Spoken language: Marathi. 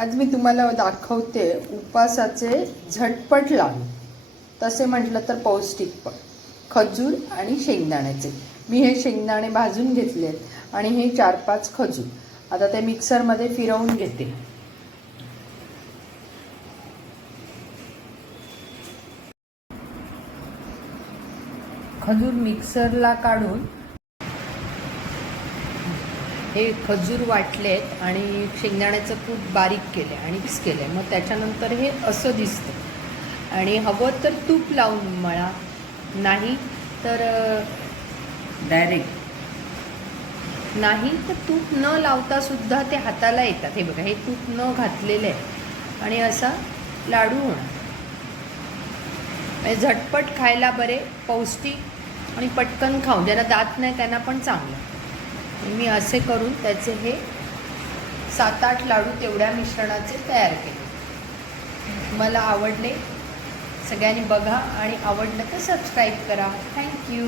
आज मी तुम्हाला दाखवते उपासाचे झटपट लाडू. तसे म्हटलं तर पौष्टिक पण. खजूर आणि शेंगदाण्याचे. मी हे शेंगदाणे भाजून घेतले आहेत आणि हे चार पाच खजूर. आता ते मिक्सरमध्ये फिरवून घेते. खजूर मिक्सरला काढून हे खजूर वाटलेत आणि शेंगदाण्याचं कूट बारीक केले आणि मिक्स केले मग त्याच्यानंतर हे असं दिसतं. आणि हवं तर तूप लावून मळा. नाही तर डायरेक्ट नाही तर तूप न लावता सुद्धा ते हाताला येतात. हे बघा हे तूप न घातलेलं आहे आणि असा लाडू होणार. म्हणजे झटपट खायला बरे पौष्टिक आणि पटकन खाऊन. ज्यांना दात नाही त्यांना पण चांगलं. मी असे करून त्याचे हे सात आठ लाडू तेवढ्या मिश्रणाचे तयार केले. मला आवडले सगळ्यांनी बघा आणि आवडलं तर सबस्क्राईब करा. थँक्यू